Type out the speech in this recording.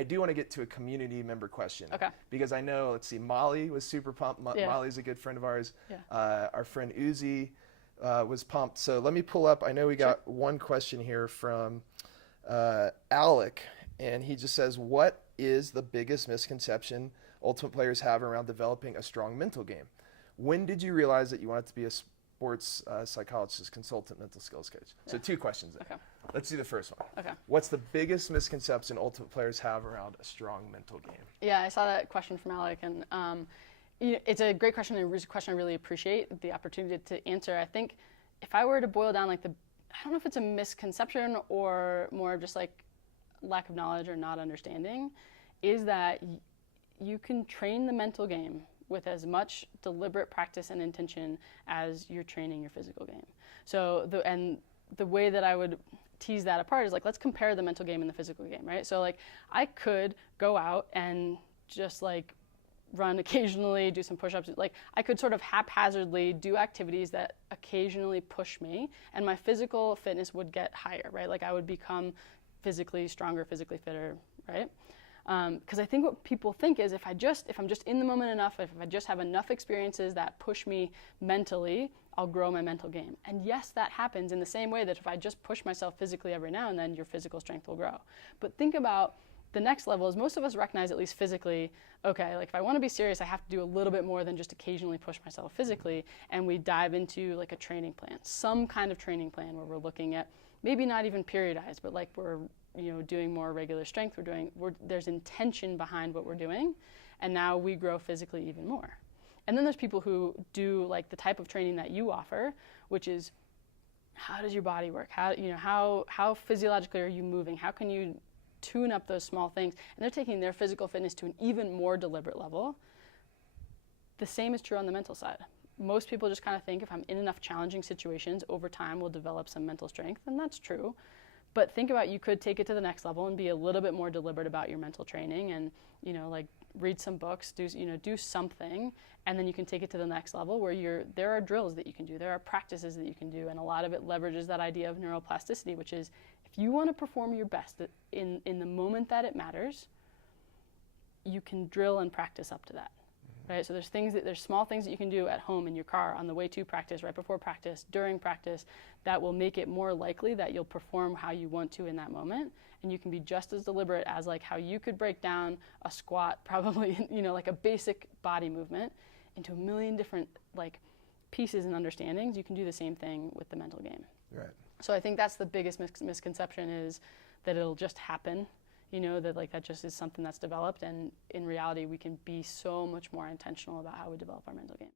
I do want to get to a community member question. Okay. Because I know, let's see, Molly was super pumped. Molly's a good friend of ours. Yeah. Our friend Uzi was pumped. So let me pull up. I know we got one question here from Alec, and he just says, what is the biggest misconception Ultimate players have around developing a strong mental game? When did you realize that you wanted to be a sports psychologist, consultant, mental skills coach? So 2 questions there. Okay. Let's do the first one. Okay. What's the biggest misconception Ultimate players have around a strong mental game? Yeah, I saw that question from Alec, and it's a great question, and a question I really appreciate the opportunity to answer. I think if I were to boil down I don't know if it's a misconception or more of just like lack of knowledge or not understanding, is that you can train the mental game with as much deliberate practice and intention as you're training your physical game. So the way that I would tease that apart is like, let's compare the mental game and the physical game, right? So like I could go out and just like run occasionally, do some push-ups. Like I could sort of haphazardly do activities that occasionally push me, and my physical fitness would get higher, right? Like I would become physically stronger, physically fitter, right? Because I think what people think is if I'm just in the moment enough, if I just have enough experiences that push me mentally, I'll grow my mental game. And yes, that happens in the same way that if I just push myself physically every now and then, your physical strength will grow. But think about the next level is most of us recognize, at least physically, okay, like if I want to be serious, I have to do a little bit more than just occasionally push myself physically, and we dive into like a training plan, some kind of training plan where we're looking at maybe not even periodized, but like we're doing more regular strength. There's intention behind what we're doing, and now we grow physically even more. And then there's people who do like the type of training that you offer, which is how does your body work? How physiologically are you moving? How can you tune up those small things? And they're taking their physical fitness to an even more deliberate level. The same is true on the mental side. Most people just kind of think if I'm in enough challenging situations, over time we'll develop some mental strength, and that's true. But think about, you could take it to the next level and be a little bit more deliberate about your mental training, and like read some books, do something, and then you can take it to the next level where there are drills that you can do, there are practices that you can do, and a lot of it leverages that idea of neuroplasticity, which is if you want to perform your best in the moment that it matters, you can drill and practice up to that. Right? So there's small things that you can do at home in your car on the way to practice, right before practice, during practice, that will make it more likely that you'll perform how you want to in that moment. And you can be just as deliberate as like how you could break down a squat, probably, like a basic body movement, into a million different like pieces and understandings. You can do the same thing with the mental game. Right. So I think that's the biggest misconception, is that it'll just happen. That like that just is something that's developed, and in reality we can be so much more intentional about how we develop our mental game.